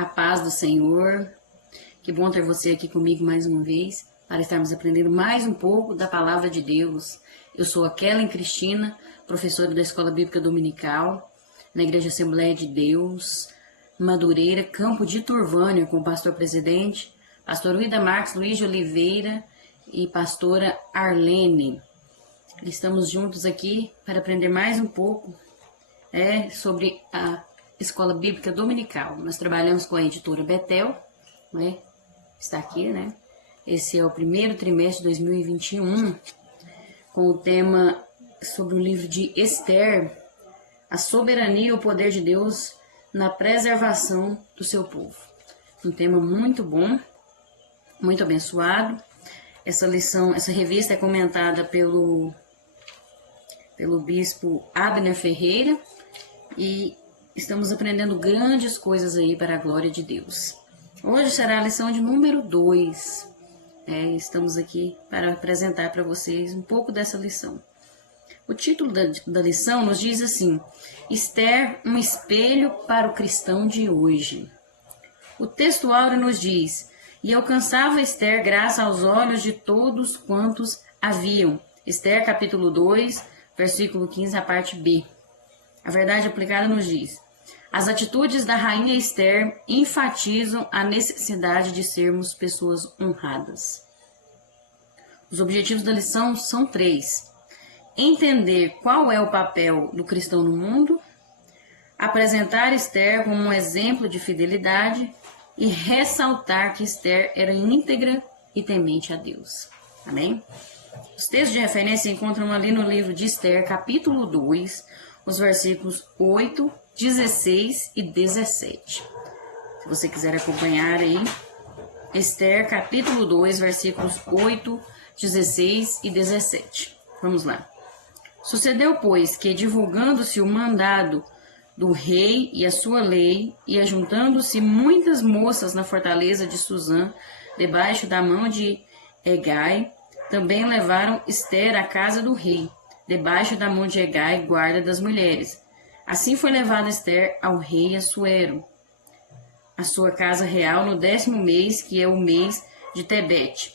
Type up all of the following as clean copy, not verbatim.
A paz do Senhor. Que bom ter você aqui comigo mais uma vez, para estarmos aprendendo mais um pouco da Palavra de Deus. Eu sou a Kellen Cristina, professora da Escola Bíblica Dominical, na Igreja Assembleia de Deus, Madureira, Campo de Turvânia, com o pastor presidente, pastor Uida Marques Luiz de Oliveira e pastora Arlene. Estamos juntos aqui para aprender mais um pouco sobre a Escola Bíblica Dominical. Nós trabalhamos com a editora Betel, está aqui, Esse é o primeiro trimestre de 2021, com o tema sobre o livro de Esther, a soberania e o poder de Deus na preservação do seu povo. Um tema muito bom, muito abençoado. Essa lição, essa revista é comentada pelo bispo Abner Ferreira e estamos aprendendo grandes coisas aí para a glória de Deus. Hoje será a lição de número 2. Estamos aqui para apresentar para vocês um pouco dessa lição. O título da lição nos diz assim: Esther, um espelho para o cristão de hoje. O texto áureo nos diz: E alcançava Esther graça aos olhos de todos quantos a viam. Esther, capítulo 2, versículo 15, a parte B. A verdade aplicada nos diz: as atitudes da rainha Esther enfatizam a necessidade de sermos pessoas honradas. Os objetivos da lição são 3. Entender qual é o papel do cristão no mundo, apresentar Esther como um exemplo de fidelidade e ressaltar que Esther era íntegra e temente a Deus. Amém? Os textos de referência se encontram ali no livro de Esther, capítulo 2, os versículos 8, 16 e 17. Se você quiser acompanhar aí, Esther, capítulo 2, versículos 8, 16 e 17. Vamos lá. Sucedeu, pois, que divulgando-se o mandado do rei e a sua lei, e ajuntando-se muitas moças na fortaleza de Suzã, debaixo da mão de Hegai, também levaram Esther à casa do rei, debaixo da mão de Hegai, guarda das mulheres. Assim foi levada Esther ao rei Assuero, a sua casa real, no 10º mês, que é o mês de Tebete,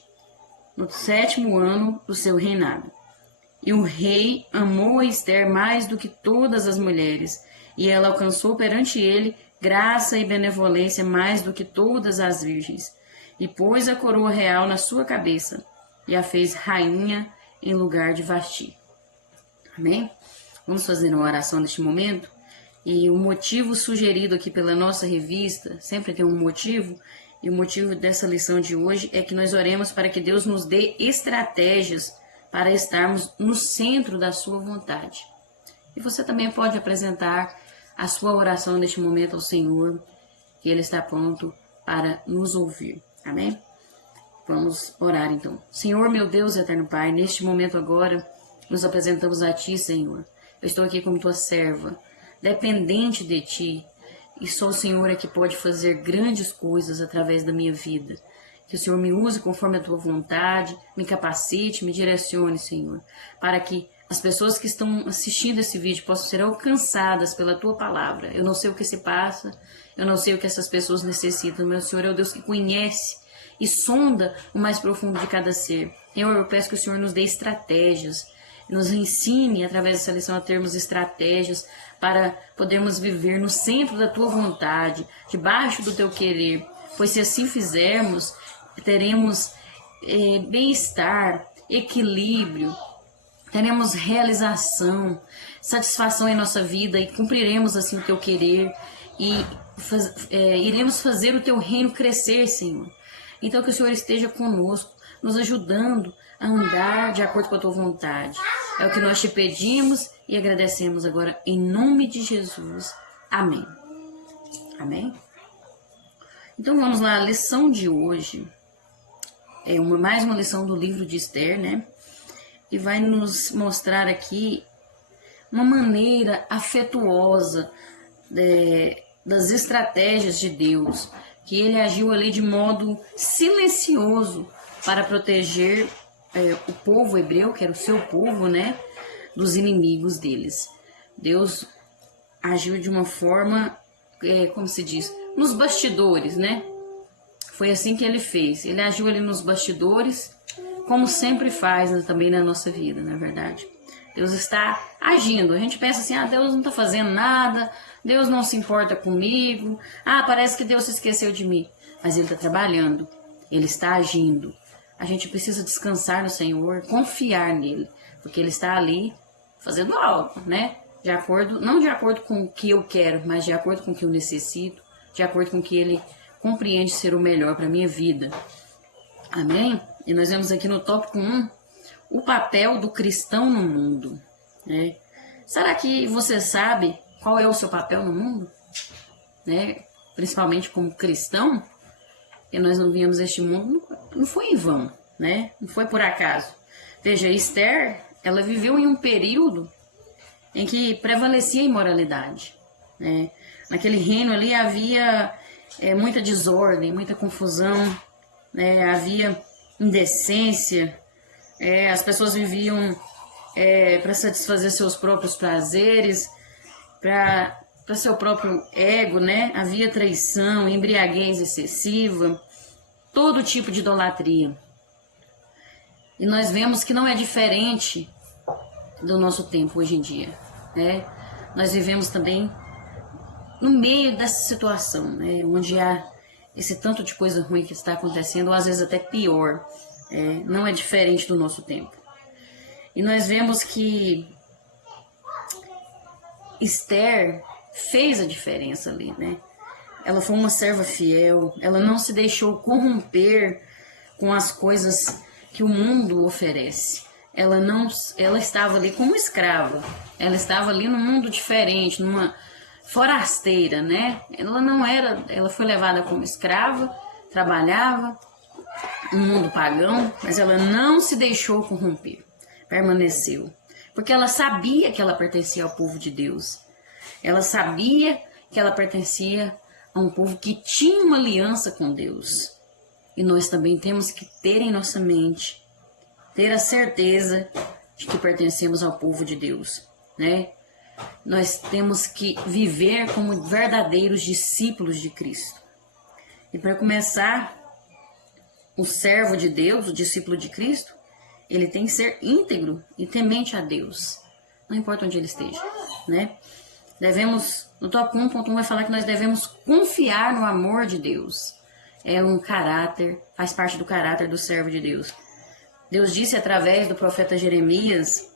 no 7º ano do seu reinado. E o rei amou a Esther mais do que todas as mulheres, e ela alcançou perante ele graça e benevolência mais do que todas as virgens, e pôs a coroa real na sua cabeça, e a fez rainha em lugar de Vasti. Amém? Vamos fazer uma oração neste momento? E o motivo sugerido aqui pela nossa revista, sempre tem um motivo, e o motivo dessa lição de hoje é que nós oremos para que Deus nos dê estratégias para estarmos no centro da sua vontade. E você também pode apresentar a sua oração neste momento ao Senhor, que Ele está pronto para nos ouvir. Amém? Vamos orar então. Senhor, meu Deus, eterno Pai, neste momento agora, nos apresentamos a Ti, Senhor. Eu estou aqui como Tua serva, dependente de Ti, e só o Senhor é que pode fazer grandes coisas através da minha vida. Que o Senhor me use conforme a Tua vontade, me capacite, me direcione, Senhor, para que as pessoas que estão assistindo esse vídeo possam ser alcançadas pela Tua palavra. Eu não sei o que se passa, eu não sei o que essas pessoas necessitam, mas o Senhor é o Deus que conhece e sonda o mais profundo de cada ser. Eu peço que o Senhor nos dê estratégias, nos ensine através dessa lição a termos estratégias para podermos viver no centro da Tua vontade, debaixo do Teu querer, pois se assim fizermos, teremos bem-estar, equilíbrio, teremos realização, satisfação em nossa vida e cumpriremos assim o Teu querer e iremos fazer o Teu reino crescer, Senhor. Então que o Senhor esteja conosco, nos ajudando a andar de acordo com a Tua vontade. É o que nós Te pedimos e agradecemos agora em nome de Jesus. Amém. Amém? Então vamos lá, a lição de hoje é mais uma lição do livro de Esther, E vai nos mostrar aqui uma maneira afetuosa das estratégias de Deus, que Ele agiu ali de modo silencioso para proteger o povo hebreu, que era o seu povo, dos inimigos deles. Deus agiu de uma forma, como se diz, nos bastidores, né? Foi assim que ele fez. Ele agiu ali nos bastidores, como sempre faz, né, também na nossa vida, na verdade. Deus está agindo. A gente pensa assim, Deus não está fazendo nada, Deus não se importa comigo, parece que Deus se esqueceu de mim. Mas Ele está trabalhando, Ele está agindo. A gente precisa descansar no Senhor, confiar nele, porque Ele está ali fazendo algo, né? Não de acordo com o que eu quero, mas de acordo com o que eu necessito, de acordo com o que Ele compreende ser o melhor para a minha vida. Amém? E nós vemos aqui no tópico 1, o papel do cristão no mundo. Né? Será que você sabe qual é o seu papel no mundo? Né? Principalmente como cristão, e nós não viemos este mundo, não foi em vão, né? Não foi por acaso. Veja, Esther, ela viveu em um período em que prevalecia a imoralidade. Né? Naquele reino ali havia muita desordem, muita confusão, né? Havia indecência, as pessoas viviam para satisfazer seus próprios prazeres, para seu próprio ego, né? Havia traição, embriaguez excessiva, todo tipo de idolatria. E nós vemos que não é diferente do nosso tempo hoje em dia, né? Nós vivemos também no meio dessa situação, né? Onde há esse tanto de coisa ruim que está acontecendo, ou às vezes até pior, não é diferente do nosso tempo. E nós vemos que Esther fez a diferença ali, né? Ela foi uma serva fiel, ela não se deixou corromper com as coisas que o mundo oferece. Ela estava ali como escrava, ela estava ali num mundo diferente, numa forasteira, né? Ela foi levada como escrava, trabalhava no mundo pagão, mas ela não se deixou corromper, permaneceu, porque ela sabia que ela pertencia ao povo de Deus. Ela sabia que ela pertencia a um povo que tinha uma aliança com Deus. E nós também temos que ter em nossa mente, ter a certeza de que pertencemos ao povo de Deus, né? Nós temos que viver como verdadeiros discípulos de Cristo. E para começar, o servo de Deus, o discípulo de Cristo, ele tem que ser íntegro e temente a Deus, não importa onde ele esteja, né? No tópico 1.1 vai falar que nós devemos confiar no amor de Deus. É um caráter, faz parte do caráter do servo de Deus. Deus disse através do profeta Jeremias,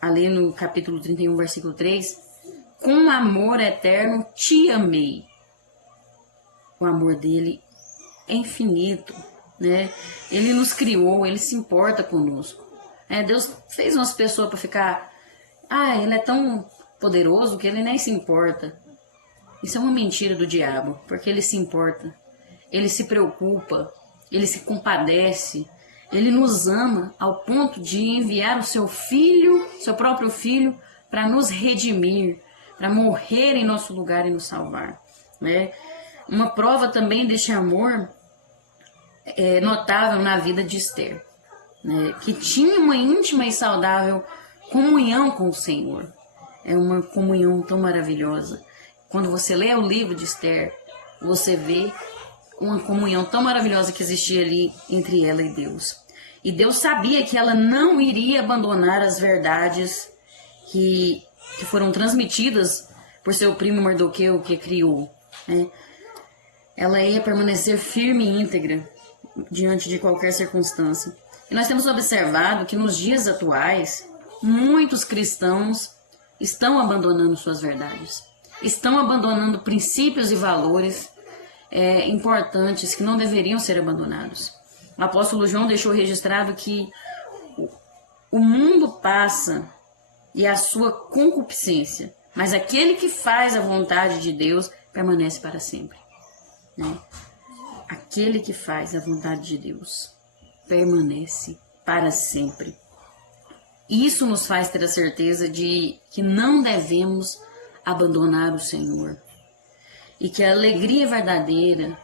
ali no capítulo 31, versículo 3, com amor eterno te amei. O amor dele é infinito, né? Ele nos criou, ele se importa conosco. Deus fez umas pessoas para ficar, ele é tão poderoso que ele nem se importa. Isso é uma mentira do diabo, porque ele se importa, ele se preocupa, ele se compadece, ele nos ama ao ponto de enviar o seu filho, seu próprio filho, para nos redimir, para morrer em nosso lugar e nos salvar, né? Uma prova também deste amor notável na vida de Esther, né? Que tinha uma íntima e saudável comunhão com o Senhor. É uma comunhão tão maravilhosa. Quando você lê o livro de Esther, você vê uma comunhão tão maravilhosa que existia ali entre ela e Deus. E Deus sabia que ela não iria abandonar as verdades que foram transmitidas por seu primo Mardoqueu, que a criou, né? Ela ia permanecer firme e íntegra diante de qualquer circunstância. E nós temos observado que nos dias atuais, muitos cristãos estão abandonando suas verdades, estão abandonando princípios e valores importantes que não deveriam ser abandonados. O apóstolo João deixou registrado que o mundo passa e a sua concupiscência, mas aquele que faz a vontade de Deus permanece para sempre, né? Aquele que faz a vontade de Deus permanece para sempre. Isso nos faz ter a certeza de que não devemos abandonar o Senhor e que a alegria verdadeira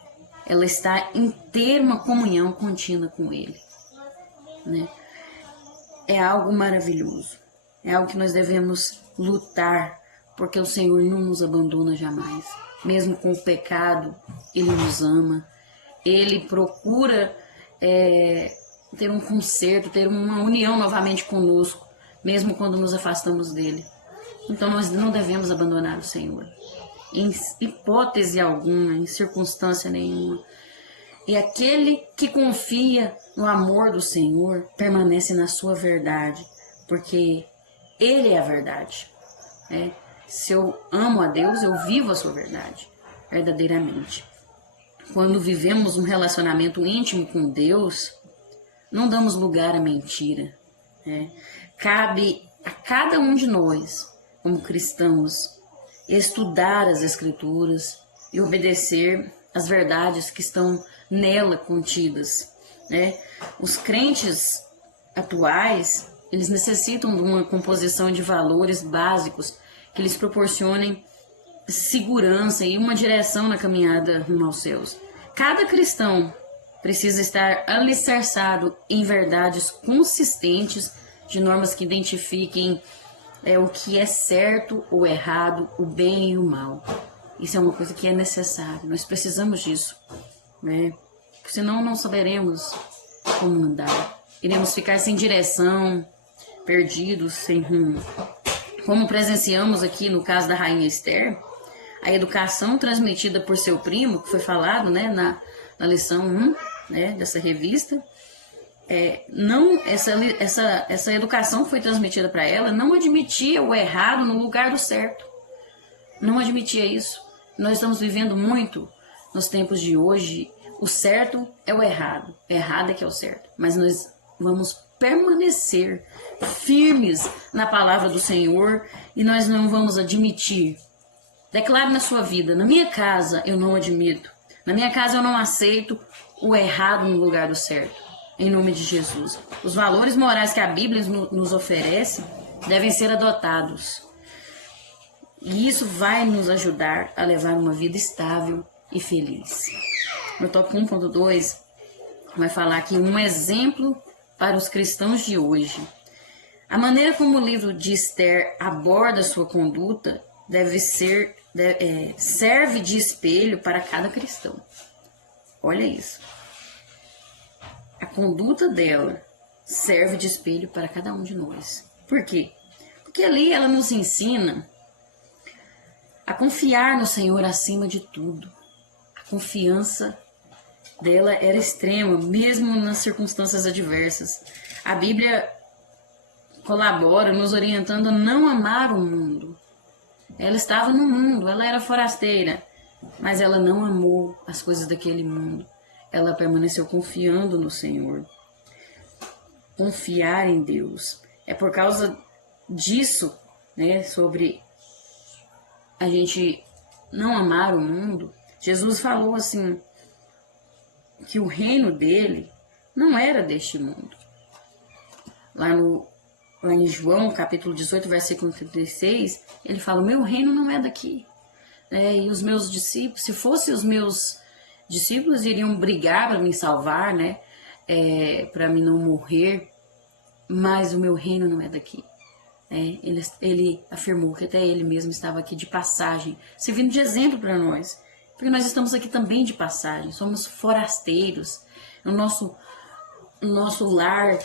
ela está em ter uma comunhão contínua com Ele, né? É algo maravilhoso, é algo que nós devemos lutar, porque o Senhor não nos abandona jamais. mesmo com o pecado, Ele nos ama. Ele procura ter um conserto, ter uma união novamente conosco, mesmo quando nos afastamos dele. Então nós não devemos abandonar o Senhor, em hipótese alguma, em circunstância nenhuma. E aquele que confia no amor do Senhor permanece na sua verdade, porque Ele é a verdade. Né? Se eu amo a Deus, eu vivo a sua verdade, verdadeiramente. Quando vivemos um relacionamento íntimo com Deus, não damos lugar à mentira. Né? Cabe a cada um de nós, como cristãos, estudar as Escrituras e obedecer às verdades que estão nela contidas. Né? Os crentes atuais, eles necessitam de uma composição de valores básicos que lhes proporcionem segurança e uma direção na caminhada rumo aos céus. Cada cristão precisa estar alicerçado em verdades consistentes, de normas que identifiquem o que é certo ou errado, o bem e o mal. Isso é uma coisa que é necessário, nós precisamos disso, né? Senão não saberemos como andar. Iremos ficar sem direção, perdidos, sem rumo. Como presenciamos aqui no caso da Rainha Esther, a educação transmitida por seu primo, que foi falado, né, na lição 1, né, dessa revista, essa educação que foi transmitida para ela não admitia o errado no lugar do certo. Não admitia isso. Nós estamos vivendo muito nos tempos de hoje. O certo é o errado é que é o certo. Mas nós vamos permanecer firmes na palavra do Senhor e nós não vamos admitir. Declare na sua vida: na minha casa eu não admito, na minha casa eu não aceito o errado no lugar do certo, em nome de Jesus. Os valores morais que a Bíblia nos oferece devem ser adotados, e isso vai nos ajudar a levar uma vida estável e feliz. No tópico 1.2 vai falar aqui um exemplo para os cristãos de hoje. A maneira como o livro de Esther aborda sua conduta serve de espelho para cada cristão. Olha isso. A conduta dela serve de espelho para cada um de nós. Por quê? Porque ali ela nos ensina a confiar no Senhor acima de tudo. A confiança dela era extrema, mesmo nas circunstâncias adversas. A Bíblia colabora nos orientando a não amar o mundo. Ela estava no mundo, ela era forasteira, mas ela não amou as coisas daquele mundo. Ela permaneceu confiando no Senhor. Confiar em Deus. É por causa disso, né, sobre a gente não amar o mundo, Jesus falou assim, que o reino dele não era deste mundo. Lá em João, capítulo 18, versículo 36, ele fala: o meu reino não é daqui. E os meus discípulos, se fossem os meus discípulos, iriam brigar para me salvar, né? Para mim não morrer, mas o meu reino não é daqui. Ele afirmou que até ele mesmo estava aqui de passagem, servindo de exemplo para nós, porque nós estamos aqui também de passagem, somos forasteiros. O nosso lar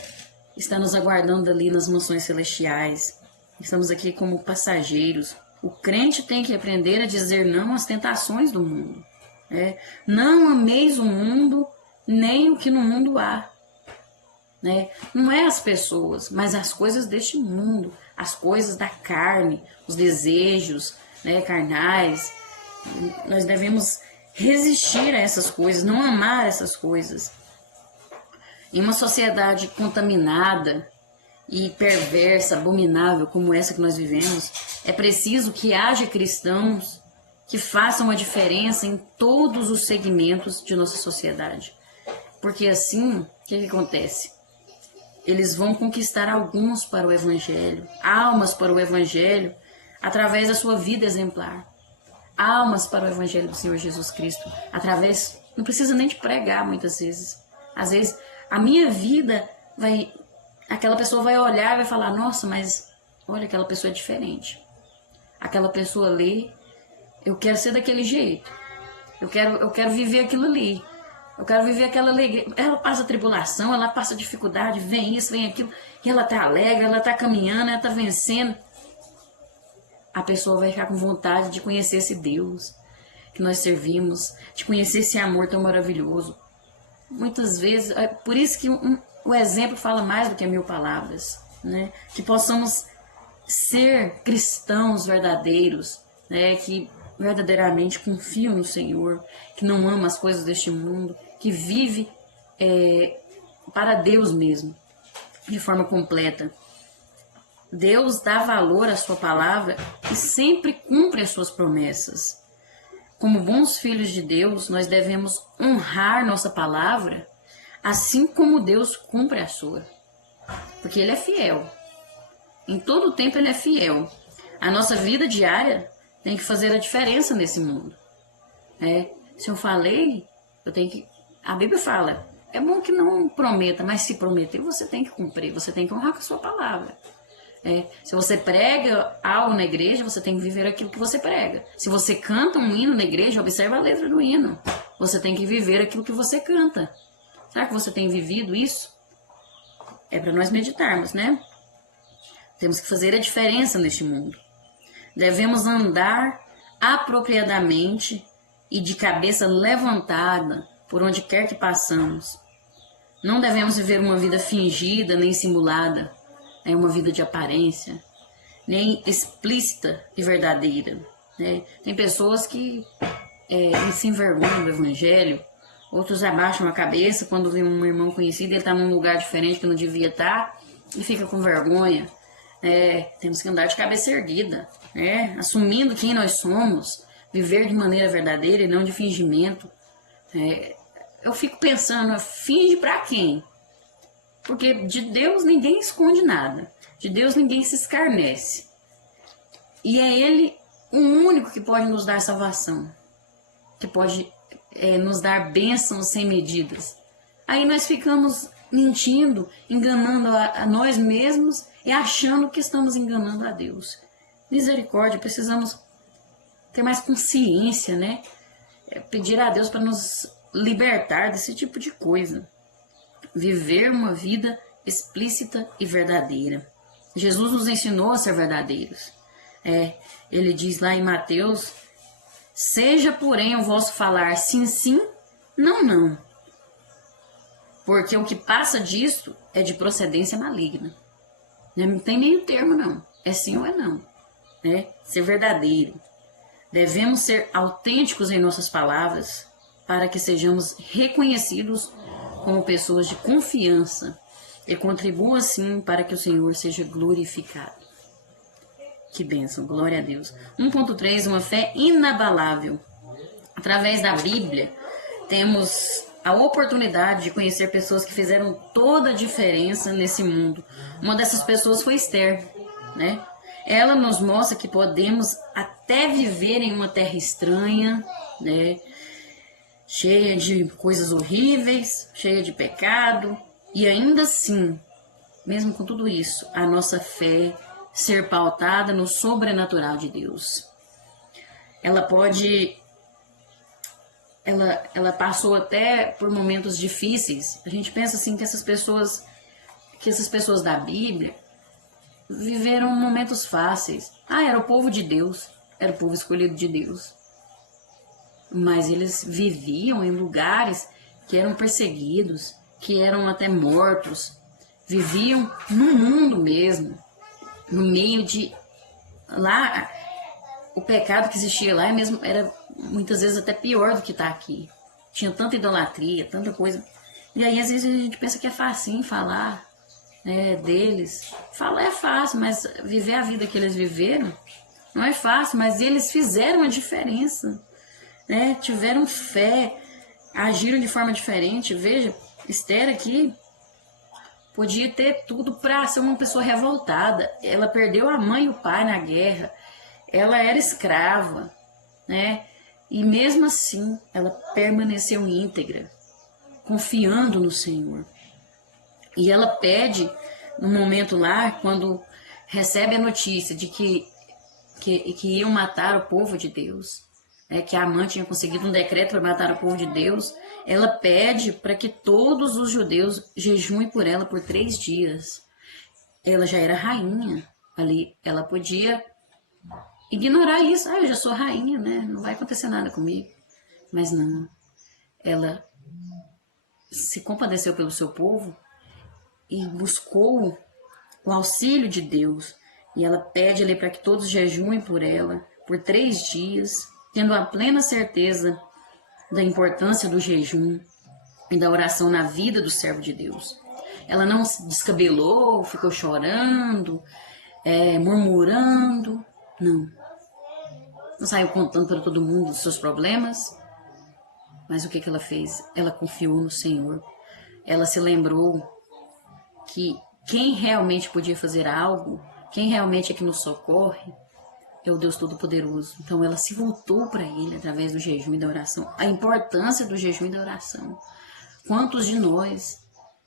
está nos aguardando ali nas mansões celestiais. Estamos aqui como passageiros. O crente tem que aprender a dizer não às tentações do mundo. Não ameis o mundo, nem o que no mundo há. Não é as pessoas, mas as coisas deste mundo, as coisas da carne, os desejos carnais. Nós devemos resistir a essas coisas, não amar essas coisas. Em uma sociedade contaminada e perversa, abominável como essa que nós vivemos, é preciso que haja cristãos que façam a diferença em todos os segmentos de nossa sociedade. Porque assim, o que acontece? Eles vão conquistar alguns para o Evangelho, almas para o Evangelho, através da sua vida exemplar. Almas para o Evangelho do Senhor Jesus Cristo, através, não precisa nem de pregar muitas vezes. Às vezes, a minha vida aquela pessoa vai olhar e vai falar: nossa, mas olha, aquela pessoa é diferente. Aquela pessoa lê Eu quero ser daquele jeito. Eu quero viver aquilo ali. Eu quero viver aquela alegria. Ela passa tribulação, ela passa dificuldade, vem isso, vem aquilo. E ela tá alegre, ela tá caminhando, ela tá vencendo. A pessoa vai ficar com vontade de conhecer esse Deus que nós servimos, de conhecer esse amor tão maravilhoso. Muitas vezes, é por isso que o exemplo fala mais do que 1000 palavras, né? Que possamos ser cristãos verdadeiros, né? Que verdadeiramente confiam no Senhor, que não ama as coisas deste mundo, que vive para Deus mesmo, de forma completa. Deus dá valor à sua palavra e sempre cumpre as suas promessas. Como bons filhos de Deus, nós devemos honrar nossa palavra, assim como Deus cumpre a sua. Porque Ele é fiel. Em todo tempo Ele é fiel. A nossa vida diária tem que fazer a diferença nesse mundo. Se eu falei, eu tenho que... A Bíblia fala, é bom que não prometa, mas se prometer, você tem que cumprir, você tem que honrar com a sua palavra. Se você prega algo na igreja, você tem que viver aquilo que você prega. Se você canta um hino na igreja, observa a letra do hino. Você tem que viver aquilo que você canta. Será que você tem vivido isso? É para nós meditarmos, né? Temos que fazer a diferença neste mundo. Devemos andar apropriadamente e de cabeça levantada por onde quer que passamos. Não devemos viver uma vida fingida nem simulada. É uma vida de aparência, nem explícita e verdadeira. Né? Tem pessoas que se envergonham do evangelho, outros abaixam a cabeça quando vê um irmão conhecido, ele está num lugar diferente que não devia estar e fica com vergonha. Temos que andar de cabeça erguida, assumindo quem nós somos, viver de maneira verdadeira e não de fingimento. Eu fico pensando, finge para quem? Porque de Deus ninguém esconde nada. De Deus ninguém se escarnece. E é Ele o único que pode nos dar salvação. Que pode nos dar bênçãos sem medidas. Aí nós ficamos mentindo, enganando a nós mesmos e achando que estamos enganando a Deus. Misericórdia, precisamos ter mais consciência, né? Pedir a Deus para nos libertar desse tipo de coisa. Viver uma vida explícita e verdadeira. Jesus nos ensinou a ser verdadeiros. Ele diz lá em Mateus, seja porém o vosso falar sim, sim, não, não. Porque o que passa disto é de procedência maligna. Não tem meio termo, não. É sim ou é não. Ser verdadeiro. Devemos ser autênticos em nossas palavras para que sejamos reconhecidos como pessoas de confiança e contribua assim para que o Senhor seja glorificado. Que bênção, glória a Deus. 1.3, uma fé inabalável. Através da Bíblia, temos a oportunidade de conhecer pessoas que fizeram toda a diferença nesse mundo. Uma dessas pessoas foi Esther, né? Ela nos mostra que podemos até viver em uma terra estranha, né? Cheia de coisas horríveis, cheia de pecado, e ainda assim, mesmo com tudo isso, a nossa fé ser pautada no sobrenatural de Deus. Ela passou até por momentos difíceis. A gente pensa assim que essas pessoas da Bíblia viveram momentos fáceis. Era o povo de Deus, era o povo escolhido de Deus. Mas eles viviam em lugares que eram perseguidos, que eram até mortos. Viviam no mundo mesmo, no meio de... Lá, o pecado que existia lá era muitas vezes até pior do que está aqui. Tinha tanta idolatria, tanta coisa. E aí às vezes a gente pensa que é facinho falar, né, deles. Falar é fácil, mas viver a vida que eles viveram não é fácil, mas eles fizeram a diferença. Né? Tiveram fé, agiram de forma diferente. Veja, Esther aqui podia ter tudo para ser uma pessoa revoltada. Ela perdeu a mãe e o pai na guerra. Ela era escrava, né? E mesmo assim, ela permaneceu íntegra, confiando no Senhor. E ela pede, no momento lá, quando recebe a notícia de que iam matar o povo de Deus. que a Amã tinha conseguido um decreto para matar o povo de Deus, ela pede para que todos os judeus jejuem por ela por 3 dias. Ela já era rainha ali, ela podia ignorar isso. Eu já sou rainha, né? Não vai acontecer nada comigo. Mas não, ela se compadeceu pelo seu povo e buscou o auxílio de Deus. E ela pede ali para que todos jejuem por ela por 3 dias, tendo a plena certeza da importância do jejum e da oração na vida do servo de Deus. Ela não se descabelou, ficou chorando, murmurando. Não. Não saiu contando para todo mundo os seus problemas. Mas o que ela fez? Ela confiou no Senhor. Ela se lembrou que quem realmente podia fazer algo, quem realmente é que nos socorre, é o Deus Todo-Poderoso. Então ela se voltou para Ele através do jejum e da oração. A importância do jejum e da oração. Quantos de nós,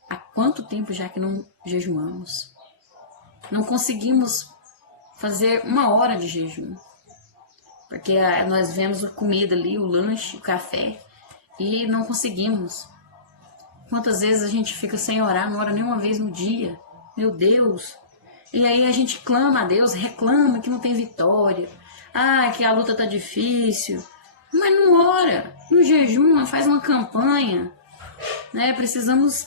há quanto tempo já que não jejuamos? Não conseguimos fazer 1 hora de jejum. Porque nós vemos a comida ali, o lanche, o café, e não conseguimos. Quantas vezes a gente fica sem orar, não ora nenhuma vez no dia? Meu Deus! E aí a gente clama a Deus, reclama que não tem vitória. Que a luta tá difícil. Mas não ora, no jejum, não faz uma campanha. Né? Precisamos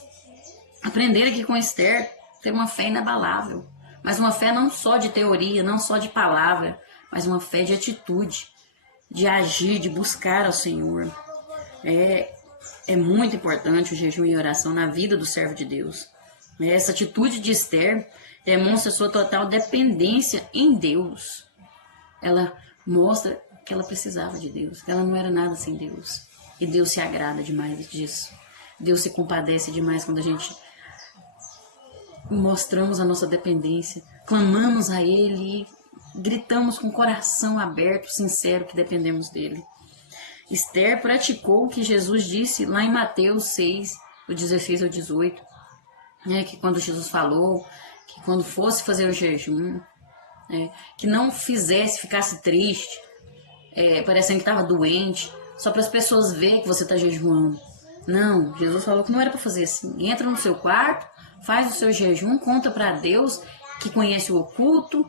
aprender aqui com Esther, ter uma fé inabalável. Mas uma fé não só de teoria, não só de palavra, mas uma fé de atitude, de agir, de buscar ao Senhor. É muito importante o jejum e a oração na vida do servo de Deus. Essa atitude de Esther demonstra sua total dependência em Deus. Ela mostra que ela precisava de Deus, que ela não era nada sem Deus. E Deus se agrada demais disso. Deus se compadece demais quando a gente mostramos a nossa dependência, clamamos a Ele e gritamos com o coração aberto, sincero, que dependemos dEle. Esther praticou o que Jesus disse lá em Mateus 6, do 16 ao 18, que quando Jesus falou que quando fosse fazer o jejum, que não ficasse triste, parecendo que estava doente, só para as pessoas verem que você está jejuando. Não, Jesus falou que não era para fazer assim. Entra no seu quarto, faz o seu jejum, conta para Deus que conhece o oculto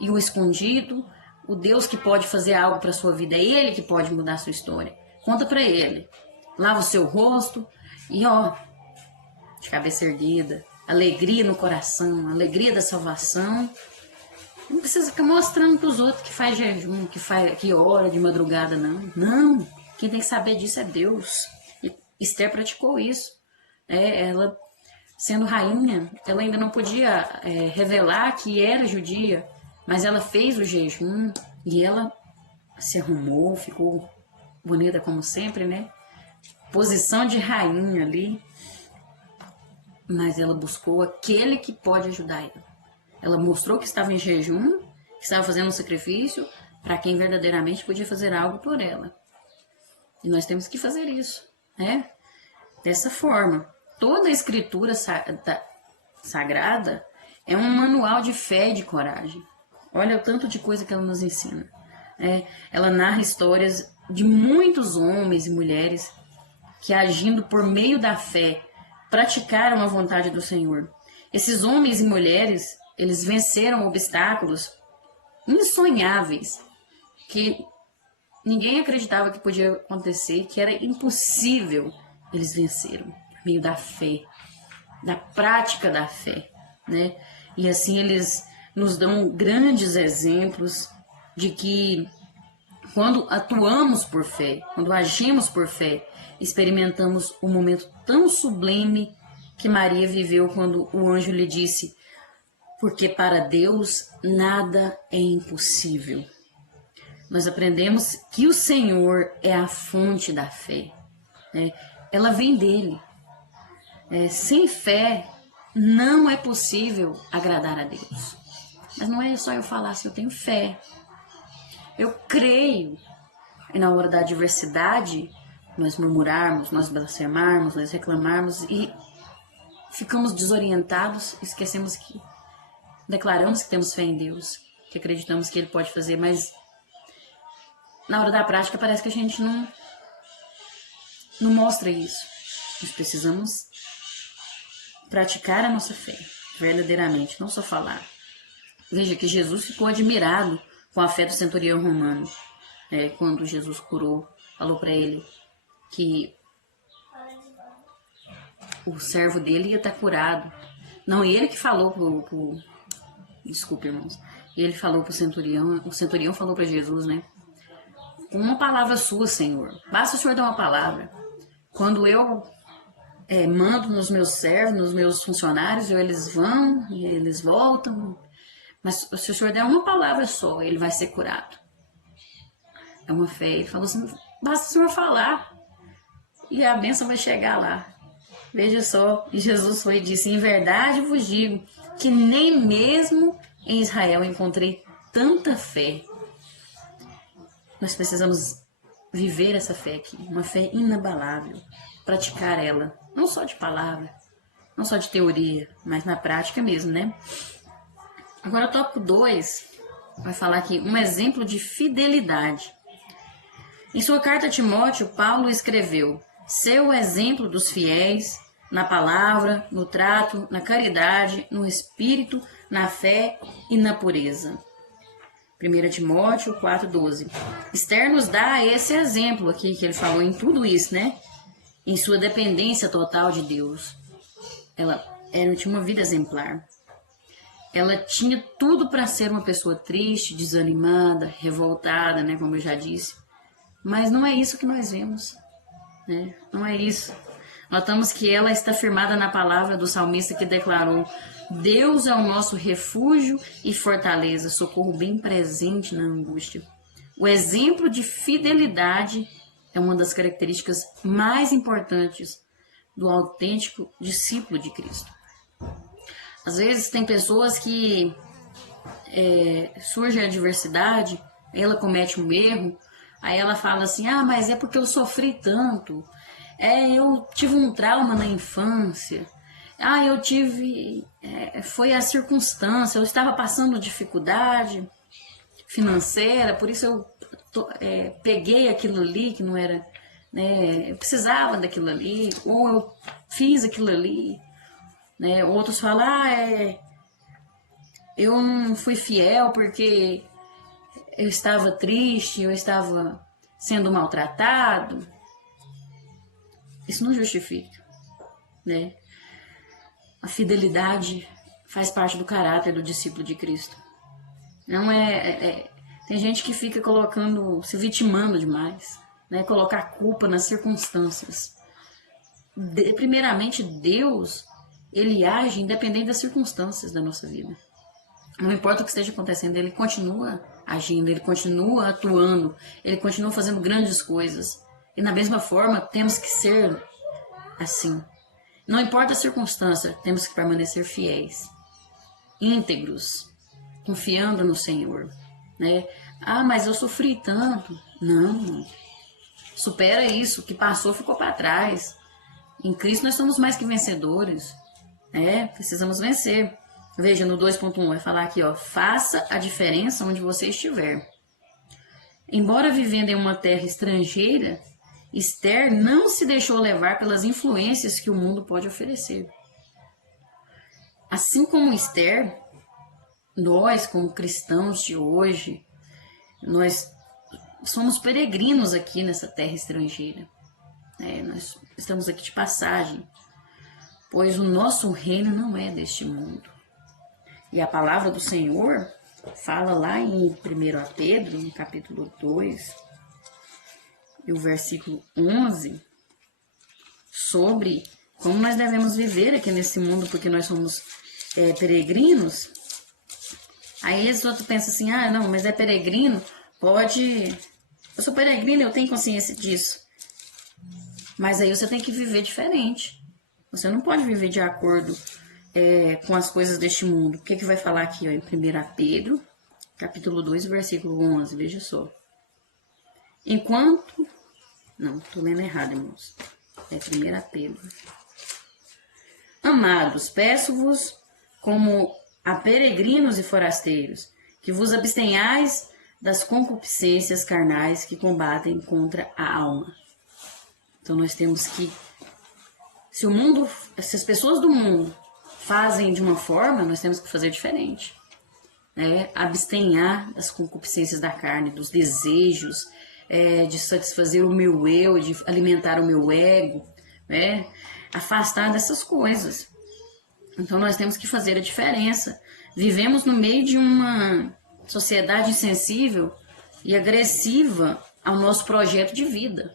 e o escondido, o Deus que pode fazer algo para sua vida, é Ele que pode mudar a sua história. Conta para Ele, lava o seu rosto e de cabeça erguida, alegria no coração, alegria da salvação. Não precisa ficar mostrando para os outros que faz jejum, que ora de madrugada, não. Não, quem tem que saber disso é Deus. E Esther praticou isso. Ela, sendo rainha, ela ainda não podia revelar que era judia, mas ela fez o jejum e ela se arrumou, ficou bonita como sempre, né? Posição de rainha ali. Mas ela buscou aquele que pode ajudar ela. Ela mostrou que estava em jejum, que estava fazendo um sacrifício para quem verdadeiramente podia fazer algo por ela. E nós temos que fazer isso, né? Dessa forma. Toda a escritura sagrada é um manual de fé e de coragem. Olha o tanto de coisa que ela nos ensina. Ela narra histórias de muitos homens e mulheres que, agindo por meio da fé, praticaram a vontade do Senhor. Esses homens e mulheres, eles venceram obstáculos insonháveis que ninguém acreditava que podia acontecer, que era impossível. Eles venceram por meio da fé, da prática da fé, né? E assim eles nos dão grandes exemplos de que quando atuamos por fé, quando agimos por fé, experimentamos um momento tão sublime que Maria viveu quando o anjo lhe disse: porque para Deus nada é impossível. Nós aprendemos que o Senhor é a fonte da fé. Ela vem dele. Sem fé não é possível agradar a Deus. Mas não é só eu falar assim, eu tenho fé. Eu creio. E na hora da adversidade, nós murmurarmos, nós blasfemarmos, nós reclamarmos e ficamos desorientados, esquecemos que declaramos que temos fé em Deus, que acreditamos que Ele pode fazer, mas na hora da prática parece que a gente não mostra isso. Nós precisamos praticar a nossa fé, verdadeiramente, não só falar. Veja que Jesus ficou admirado com a fé do centurião romano. Quando Jesus curou, falou para ele que o servo dele ia estar curado. Não, ele que falou desculpe, irmãos. Ele falou pro centurião, o centurião falou para Jesus, né? Uma palavra sua, Senhor. Basta o Senhor dar uma palavra. Quando eu mando nos meus servos, nos meus funcionários, eles vão e eles voltam. Mas se o Senhor der uma palavra só, ele vai ser curado. É uma fé. Ele falou assim, basta o Senhor falar e a bênção vai chegar lá. Veja só, e Jesus foi e disse, em verdade vos digo que nem mesmo em Israel encontrei tanta fé. Nós precisamos viver essa fé aqui, uma fé inabalável, praticar ela, não só de palavra, não só de teoria, mas na prática mesmo, né? Agora o tópico 2 vai falar aqui um exemplo de fidelidade. Em sua carta a Timóteo, Paulo escreveu, ser o exemplo dos fiéis na palavra, no trato, na caridade, no espírito, na fé e na pureza. 1 Timóteo 4,12. Esther nos dá esse exemplo aqui que ele falou em tudo isso, né? Em sua dependência total de Deus. Ela tinha uma vida exemplar. Ela tinha tudo para ser uma pessoa triste, desanimada, revoltada, né? Como eu já disse. Mas não é isso que nós vemos, né? Não é isso. Notamos que ela está firmada na palavra do salmista que declarou: Deus é o nosso refúgio e fortaleza, socorro bem presente na angústia. O exemplo de fidelidade é uma das características mais importantes do autêntico discípulo de Cristo. Às vezes tem pessoas que surge a adversidade, ela comete um erro, aí ela fala assim, mas é porque eu sofri tanto, eu tive um trauma na infância, eu tive, foi a circunstância, eu estava passando dificuldade financeira, por isso eu peguei aquilo ali que não era, né, eu precisava daquilo ali, ou eu fiz aquilo ali, né? Outros falam, eu não fui fiel porque eu estava triste, eu estava sendo maltratado. Isso não justifica, né? A fidelidade faz parte do caráter do discípulo de Cristo. Não tem gente que fica se vitimando demais, né? Colocar culpa nas circunstâncias. Primeiramente, Deus, ele age independente das circunstâncias da nossa vida. Não importa o que esteja acontecendo, ele continua agindo, ele continua atuando, ele continua fazendo grandes coisas. E da mesma forma, temos que ser assim. Não importa a circunstância, temos que permanecer fiéis, íntegros, confiando no Senhor, né? Mas eu sofri tanto. Não. Supera isso, o que passou ficou para trás. Em Cristo nós somos mais que vencedores. Precisamos vencer. Veja, no 2.1 vai falar aqui, faça a diferença onde você estiver. Embora vivendo em uma terra estrangeira, Esther não se deixou levar pelas influências que o mundo pode oferecer. Assim como Esther, nós, como cristãos de hoje, nós somos peregrinos aqui nessa terra estrangeira. Nós estamos aqui de passagem, pois o nosso reino não é deste mundo. E a palavra do Senhor fala lá em 1 Pedro, no capítulo 2, e o versículo 11, sobre como nós devemos viver aqui nesse mundo, porque nós somos peregrinos. Aí esse outro pensa assim, não, mas é peregrino, eu sou peregrino, eu tenho consciência disso. Mas aí você tem que viver diferente. Você não pode viver de acordo com as coisas deste mundo. O que vai falar aqui em 1 Pedro, capítulo 2, versículo 11, veja só. Não, estou lendo errado, irmãos. É 1 Pedro. Amados, peço-vos, como a peregrinos e forasteiros, que vos abstenhais das concupiscências carnais que combatem contra a alma. Então nós temos que, se as pessoas do mundo fazem de uma forma, nós temos que fazer diferente. Abstenhar das concupiscências da carne, dos desejos, de satisfazer o meu eu, de alimentar o meu ego, afastar dessas coisas. Então nós temos que fazer a diferença. Vivemos no meio de uma sociedade insensível e agressiva ao nosso projeto de vida.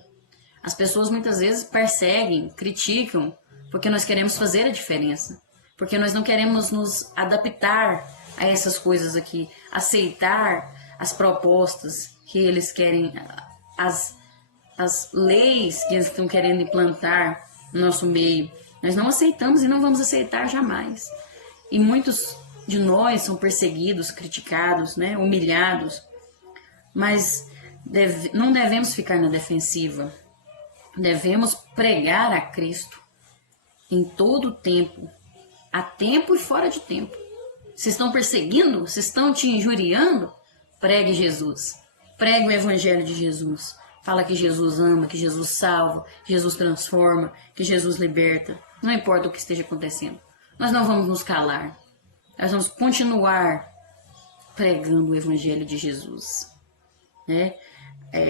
As pessoas muitas vezes perseguem, criticam, porque nós queremos fazer a diferença. Porque nós não queremos nos adaptar a essas coisas aqui, aceitar as propostas que eles querem, as leis que eles estão querendo implantar no nosso meio. Nós não aceitamos e não vamos aceitar jamais. E muitos de nós são perseguidos, criticados, humilhados. Mas não devemos ficar na defensiva. Devemos pregar a Cristo em todo o tempo, a tempo e fora de tempo. Se estão perseguindo, se estão te injuriando, pregue Jesus. Pregue o Evangelho de Jesus. Fala que Jesus ama, que Jesus salva, que Jesus transforma, que Jesus liberta. Não importa o que esteja acontecendo. Nós não vamos nos calar. Nós vamos continuar pregando o Evangelho de Jesus.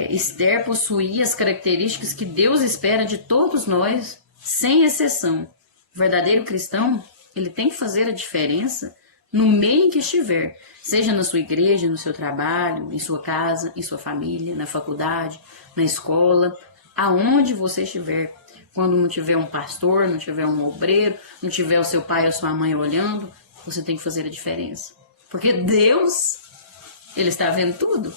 Esther possuía as características que Deus espera de todos nós, sem exceção. O verdadeiro cristão, ele tem que fazer a diferença no meio em que estiver, seja na sua igreja, no seu trabalho, em sua casa, em sua família, na faculdade, na escola, aonde você estiver. Quando não tiver um pastor, não tiver um obreiro, não tiver o seu pai ou sua mãe olhando, você tem que fazer a diferença. Porque Deus, Ele está vendo tudo.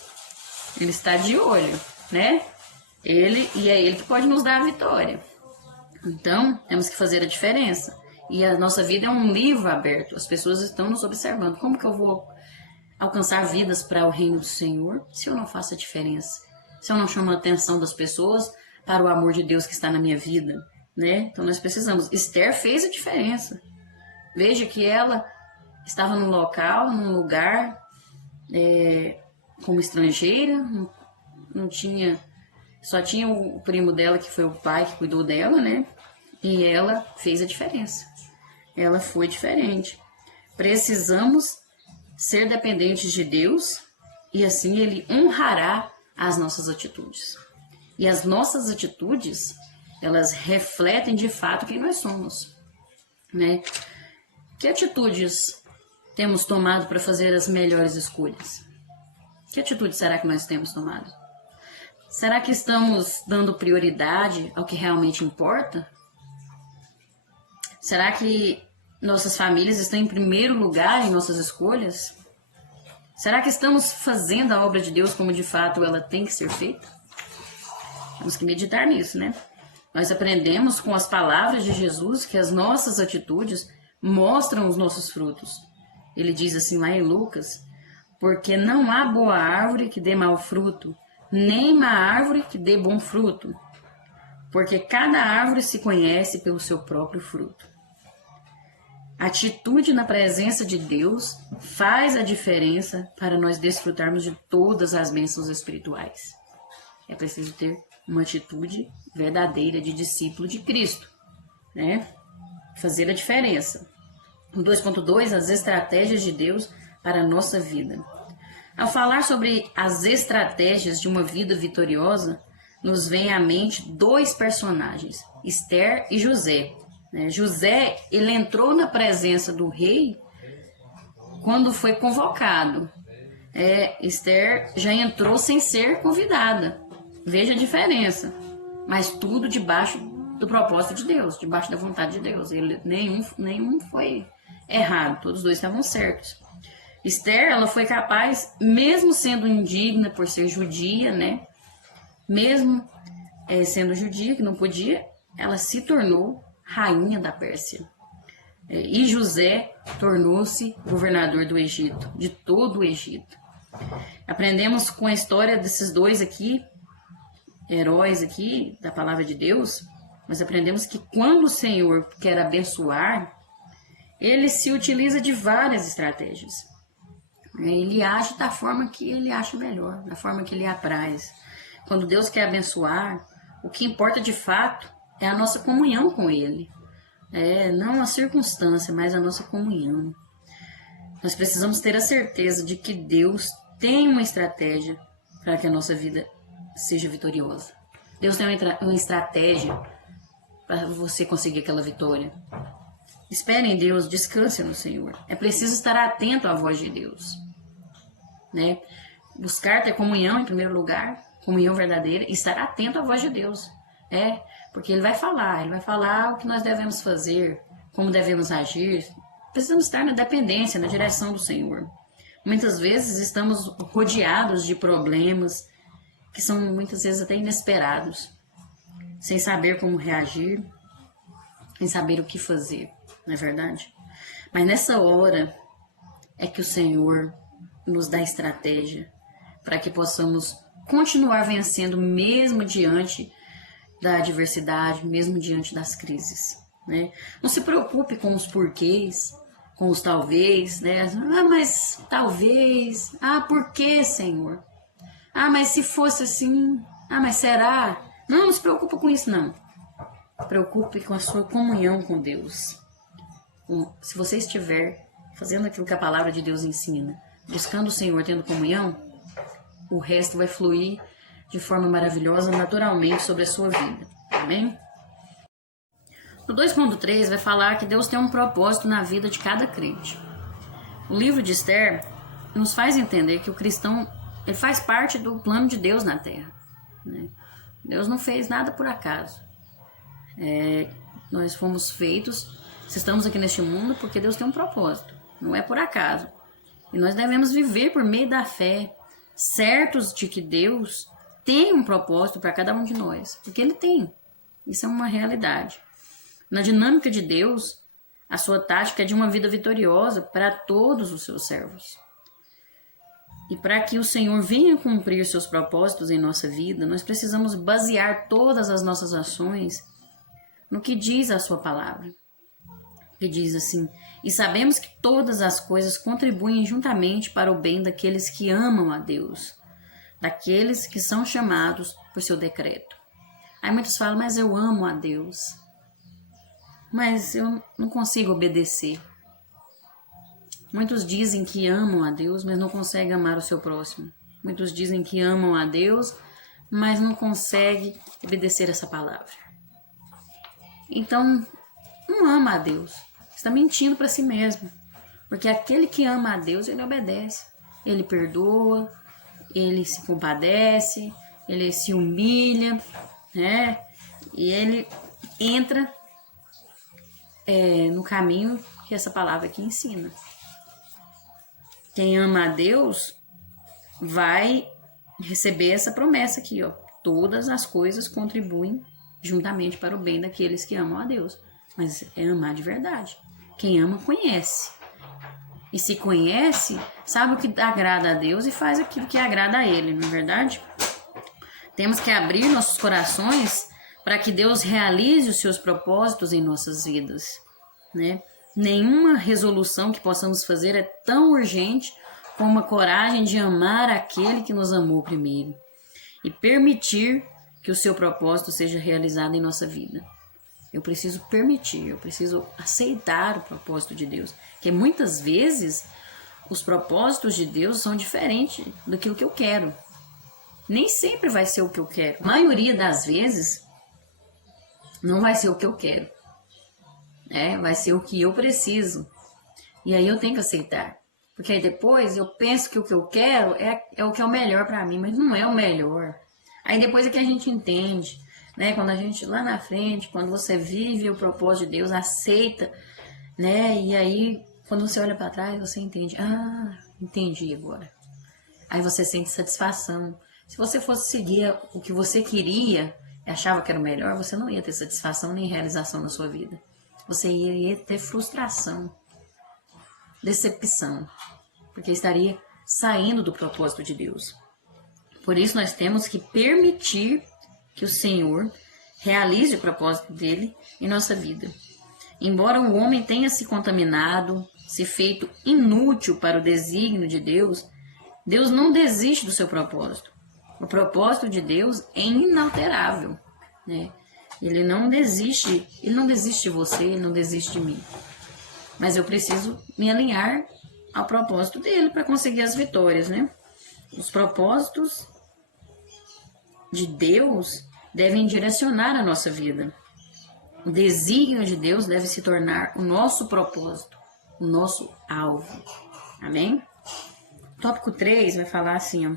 Ele está de olho, E é Ele que pode nos dar a vitória. Então, temos que fazer a diferença. E a nossa vida é um livro aberto. As pessoas estão nos observando. Como que eu vou alcançar vidas para o reino do Senhor se eu não faço a diferença? Se eu não chamo a atenção das pessoas para o amor de Deus que está na minha vida, Então nós precisamos. Esther fez a diferença. Veja que ela estava num local, num lugar, como estrangeira, só tinha o primo dela, que foi o pai que cuidou dela, E ela fez a diferença. Ela foi diferente. Precisamos ser dependentes de Deus e assim Ele honrará as nossas atitudes. E as nossas atitudes, elas refletem de fato quem nós somos, Que atitudes temos tomado para fazer as melhores escolhas? Que atitude será que nós temos tomado? Será que estamos dando prioridade ao que realmente importa? Será que nossas famílias estão em primeiro lugar em nossas escolhas? Será que estamos fazendo a obra de Deus como de fato ela tem que ser feita? Temos que meditar nisso, Nós aprendemos com as palavras de Jesus que as nossas atitudes mostram os nossos frutos. Ele diz assim lá em Lucas: porque não há boa árvore que dê mau fruto, nem má árvore que dê bom fruto, porque cada árvore se conhece pelo seu próprio fruto. Atitude na presença de Deus faz a diferença para nós desfrutarmos de todas as bênçãos espirituais. É preciso ter uma atitude verdadeira de discípulo de Cristo, Fazer a diferença. O 2.2, as estratégias de Deus para a nossa vida. Ao falar sobre as estratégias de uma vida vitoriosa, nos vem à mente dois personagens, Esther e José. José, ele entrou na presença do rei quando foi convocado. Esther já entrou sem ser convidada. Veja a diferença. Mas tudo debaixo do propósito de Deus, debaixo da vontade de Deus. Nenhum foi errado, todos os dois estavam certos. Esther, ela foi capaz, mesmo sendo indigna por ser judia, Mesmo sendo judia, que não podia, ela se tornou rainha da Pérsia. E José tornou-se governador do Egito, de todo o Egito. Aprendemos com a história desses dois aqui, heróis aqui da palavra de Deus, mas aprendemos que quando o Senhor quer abençoar, Ele se utiliza de várias estratégias. Ele age da forma que ele acha melhor, da forma que ele apraz. Quando Deus quer abençoar, o que importa de fato é a nossa comunhão com Ele. Não a circunstância, mas a nossa comunhão. Nós precisamos ter a certeza de que Deus tem uma estratégia para que a nossa vida seja vitoriosa. Deus tem uma estratégia para você conseguir aquela vitória. Espere em Deus, descanse no Senhor. É preciso estar atento à voz de Deus, né? Buscar ter comunhão em primeiro lugar, comunhão verdadeira, e estar atento à voz de Deus. Porque Ele vai falar o que nós devemos fazer, como devemos agir. Precisamos estar na dependência, na direção do Senhor. Muitas vezes estamos rodeados de problemas que são muitas vezes até inesperados, sem saber como reagir, sem saber o que fazer, não é verdade? Mas nessa hora é que o Senhor nos dá estratégia para que possamos continuar vencendo mesmo diante da adversidade, mesmo diante das crises, né? Não se preocupe com os porquês, com os talvez, né? Mas talvez, por que, Senhor? Mas se fosse assim, mas será? Não se preocupe com isso, não. Preocupe com a sua comunhão com Deus. Se você estiver fazendo aquilo que a palavra de Deus ensina, buscando o Senhor, tendo comunhão, o resto vai fluir de forma maravilhosa, naturalmente, sobre a sua vida. Amém? No 2.3 vai falar que Deus tem um propósito na vida de cada crente. O livro de Esther nos faz entender que o cristão ele faz parte do plano de Deus na Terra, né? Deus não fez nada por acaso. Nós fomos feitos, se estamos aqui neste mundo, porque Deus tem um propósito, não é por acaso. E nós devemos viver por meio da fé, certos de que Deus tem um propósito para cada um de nós, porque Ele tem. Isso é uma realidade. Na dinâmica de Deus, a sua tática é de uma vida vitoriosa para todos os seus servos. E para que o Senhor venha cumprir seus propósitos em nossa vida, nós precisamos basear todas as nossas ações no que diz a sua palavra. Que diz assim: e sabemos que todas as coisas contribuem juntamente para o bem daqueles que amam a Deus, daqueles que são chamados por seu decreto. Aí muitos falam, mas eu amo a Deus, mas eu não consigo obedecer. Muitos dizem que amam a Deus, mas não conseguem amar o seu próximo. Muitos dizem que amam a Deus, mas não conseguem obedecer essa palavra. Então, não ama a Deus. Está mentindo para si mesmo. Porque aquele que ama a Deus, ele obedece. Ele perdoa, ele se compadece, ele se humilha, né? E ele entra no caminho que essa palavra aqui ensina. Quem ama a Deus vai receber essa promessa aqui, ó. Todas as coisas contribuem juntamente para o bem daqueles que amam a Deus. Mas é amar de verdade. Quem ama, conhece. E se conhece, sabe o que agrada a Deus e faz aquilo que agrada a Ele, não é verdade? Temos que abrir nossos corações para que Deus realize os seus propósitos em nossas vidas, né? Nenhuma resolução que possamos fazer é tão urgente como a coragem de amar aquele que nos amou primeiro e permitir que o seu propósito seja realizado em nossa vida. Eu preciso permitir, eu preciso aceitar o propósito de Deus, porque muitas vezes os propósitos de Deus são diferentes daquilo que eu quero. Nem sempre vai ser o que eu quero. A maioria das vezes não vai ser o que eu quero. Vai ser o que eu preciso. E aí eu tenho que aceitar. Porque aí depois eu penso que o que eu quero é o que é o melhor para mim, mas não é o melhor. Aí depois é que a gente entende, né? Quando a gente lá na frente, quando você vive o propósito de Deus, aceita, né? E aí quando você olha para trás, você entende. Entendi agora. Aí você sente satisfação. Se você fosse seguir o que você queria, achava que era o melhor, você não ia ter satisfação nem realização na sua vida. Você ia ter frustração, decepção, porque estaria saindo do propósito de Deus. Por isso nós temos que permitir que o Senhor realize o propósito dele em nossa vida. Embora o homem tenha se contaminado, se feito inútil para o desígnio de Deus, Deus não desiste do seu propósito. O propósito de Deus é inalterável, né? Ele não desiste de você, ele não desiste de mim. Mas eu preciso me alinhar ao propósito dele para conseguir as vitórias, né? Os propósitos de Deus devem direcionar a nossa vida. O desígnio de Deus deve se tornar o nosso propósito, o nosso alvo. Amém? Tópico 3 vai falar assim, ó.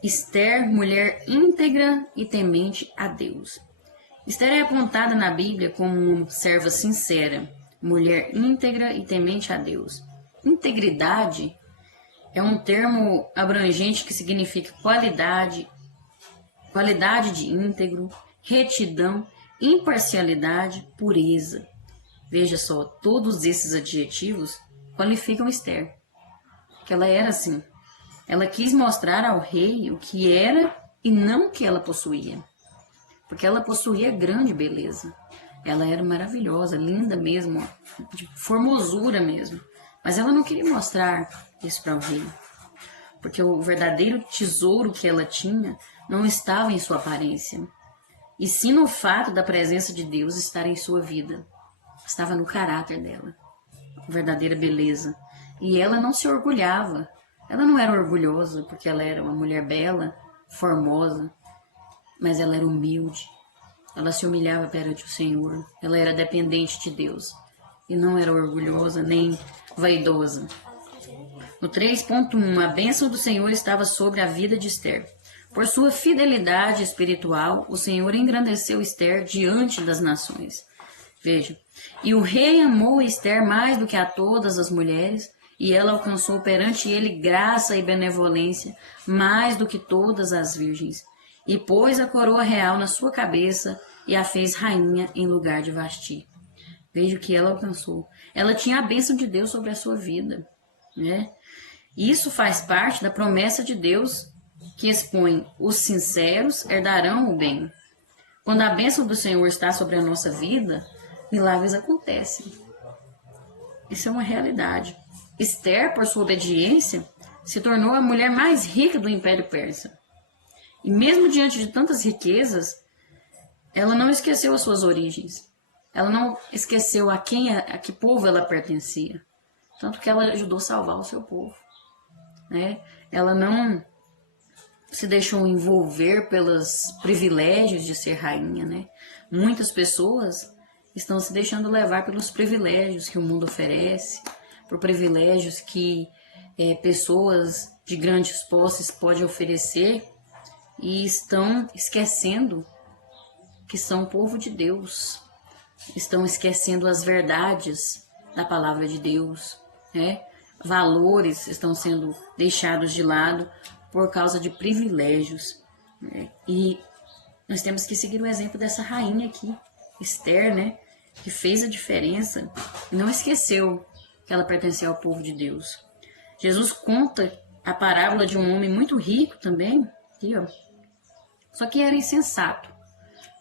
Esther, mulher íntegra e temente a Deus. Esther é apontada na Bíblia como uma serva sincera, mulher íntegra e temente a Deus. Integridade é um termo abrangente que significa qualidade de íntegro, retidão, imparcialidade, pureza. Veja só, todos esses adjetivos qualificam Esther, que ela era assim. Ela quis mostrar ao rei o que era e não o que ela possuía, porque ela possuía grande beleza. Ela era maravilhosa, linda mesmo, de formosura mesmo. Mas ela não queria mostrar isso para o rei, porque o verdadeiro tesouro que ela tinha não estava em sua aparência, e sim no fato da presença de Deus estar em sua vida. Estava no caráter dela, a verdadeira beleza. E ela não se orgulhava. Ela não era orgulhosa porque ela era uma mulher bela, formosa, mas ela era humilde. Ela se humilhava perante o Senhor. Ela era dependente de Deus e não era orgulhosa nem vaidosa. No 3.1, a bênção do Senhor estava sobre a vida de Esther. Por sua fidelidade espiritual, o Senhor engrandeceu Esther diante das nações. Veja, e o rei amou Esther mais do que a todas as mulheres, e ela alcançou perante ele graça e benevolência mais do que todas as virgens. E pôs a coroa real na sua cabeça e a fez rainha em lugar de Vasti. Veja o que ela alcançou. Ela tinha a bênção de Deus sobre a sua vida, né? Isso faz parte da promessa de Deus que expõe: os sinceros herdarão o bem. Quando a bênção do Senhor está sobre a nossa vida, milagres acontecem. Isso é uma realidade. Esther, por sua obediência, se tornou a mulher mais rica do Império Persa. E mesmo diante de tantas riquezas, ela não esqueceu as suas origens. Ela não esqueceu a que povo ela pertencia. Tanto que ela ajudou a salvar o seu povo, né? Ela não se deixou envolver pelos privilégios de ser rainha, né? Muitas pessoas estão se deixando levar pelos privilégios que o mundo oferece, por privilégios que pessoas de grandes posses podem oferecer, e estão esquecendo que são povo de Deus, estão esquecendo as verdades da palavra de Deus, né? Valores estão sendo deixados de lado por causa de privilégios, né? E nós temos que seguir o exemplo dessa rainha aqui, Esther, né? Que fez a diferença e não esqueceu que ela pertencia ao povo de Deus. Jesus conta a parábola de um homem muito rico também, aqui, ó. Só que era insensato.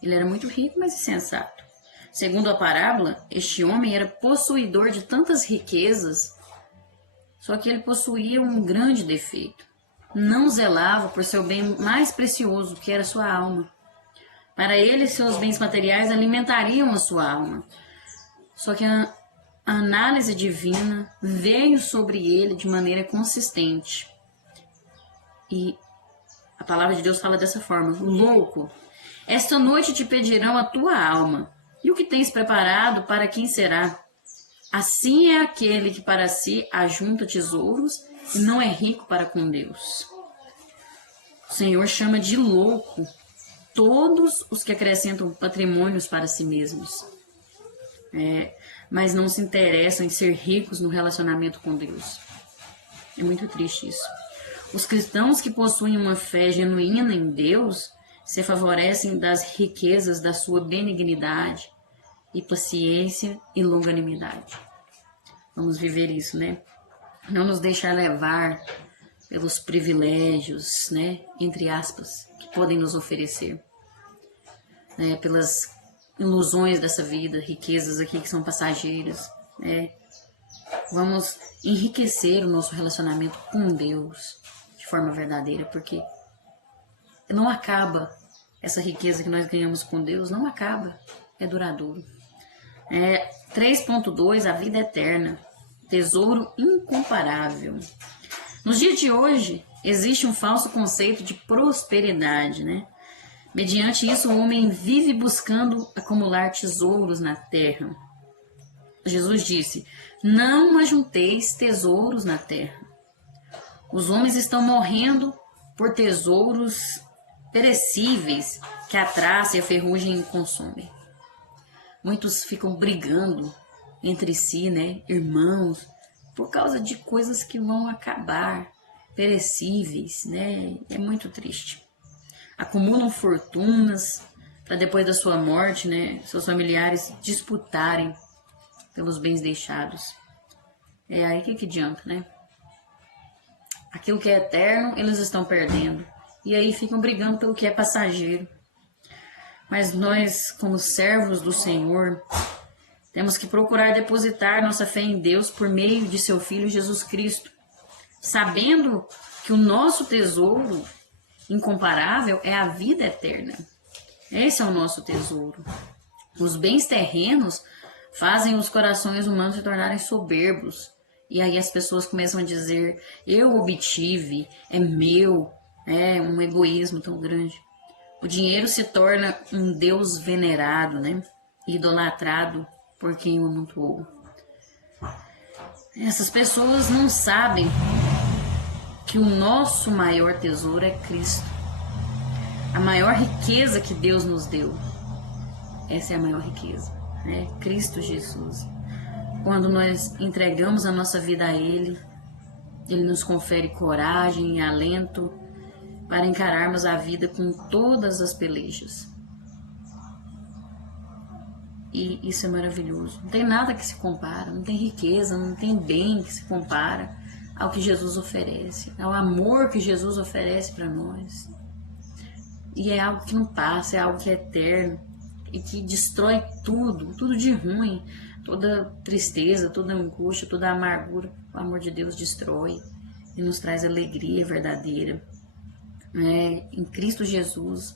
Ele era muito rico, mas insensato. Segundo a parábola, este homem era possuidor de tantas riquezas, só que ele possuía um grande defeito. Não zelava por seu bem mais precioso, que era sua alma. Para ele, seus bens materiais alimentariam a sua alma. Só que a análise divina veio sobre ele de maneira consistente. E a palavra de Deus fala dessa forma: louco, esta noite te pedirão a tua alma, e o que tens preparado, para quem será? Assim é aquele que para si ajunta tesouros e não é rico para com Deus. O Senhor chama de louco todos os que acrescentam patrimônios para si mesmos, mas não se interessam em ser ricos no relacionamento com Deus. É muito triste isso. Os cristãos que possuem uma fé genuína em Deus se favorecem das riquezas da sua benignidade e paciência e longanimidade. Vamos viver isso, né? Não nos deixar levar pelos privilégios, né, entre aspas, que podem nos oferecer, né, pelas ilusões dessa vida, riquezas aqui que são passageiras, né? Vamos enriquecer o nosso relacionamento com Deus de forma verdadeira, porque não acaba. Essa riqueza que nós ganhamos com Deus não acaba, é duradouro. 3.2, a vida eterna, tesouro incomparável. Nos dias de hoje, existe um falso conceito de prosperidade, né? Mediante isso, o homem vive buscando acumular tesouros na terra. Jesus disse: não ajunteis tesouros na terra. Os homens estão morrendo por tesouros perecíveis que a traça e a ferrugem consomem. Muitos ficam brigando entre si, né, irmãos, por causa de coisas que vão acabar, perecíveis, né? É muito triste. Acumulam fortunas para depois da sua morte, né, seus familiares disputarem pelos bens deixados. Aí que adianta, né? Aquilo que é eterno, eles estão perdendo. E aí ficam brigando pelo que é passageiro. Mas nós, como servos do Senhor, temos que procurar depositar nossa fé em Deus por meio de seu Filho Jesus Cristo, sabendo que o nosso tesouro incomparável é a vida eterna. Esse é o nosso tesouro. Os bens terrenos fazem os corações humanos se tornarem soberbos. E aí as pessoas começam a dizer: eu obtive, é meu. É um egoísmo tão grande. O dinheiro se torna um Deus venerado, né? Idolatrado por quem o amontoou. Essas pessoas não sabem que o nosso maior tesouro é Cristo. A maior riqueza que Deus nos deu. Essa é a maior riqueza, né? Cristo Jesus. Quando nós entregamos a nossa vida a Ele, Ele nos confere coragem e alento para encararmos a vida com todas as pelejas. E isso é maravilhoso. Não tem nada que se compara, não tem riqueza, não tem bem que se compara ao que Jesus oferece, ao amor que Jesus oferece para nós. E é algo que não passa, é algo que é eterno e que destrói tudo de ruim, toda tristeza, toda angústia, toda amargura. O amor de Deus destrói e nos traz alegria verdadeira. Em Cristo Jesus,